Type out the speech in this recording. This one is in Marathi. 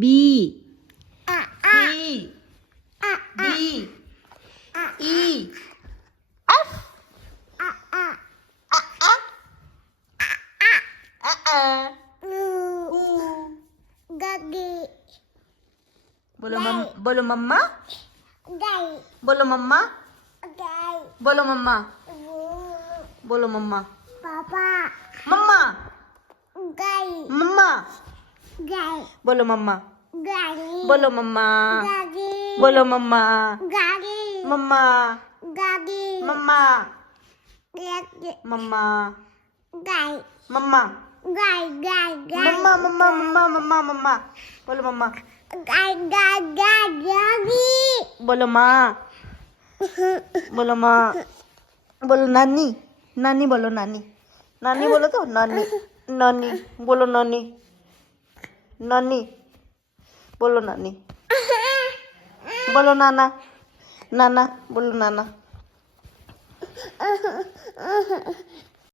बी सी डी ई एफ बोलो बोलो मम्मा बोलो मम्मा बोलो मम्मा बोलो मम्मा मम्मा मम्मा बोलो मम्मा बोलो मम्मा बोलो मम्मा मम्मा मम्मा मम्मा मम्मा मम्मा मम्मा मम्मा मम्मा मम्मा बोलो मम्मा बोलो माँ बोलो माँ बोलो नानी नानी बोलो नानी नानी बोलो तो नानी नानी बोलो नानी नानी बोलो नानी बोलो नाना नाना बोलो नाना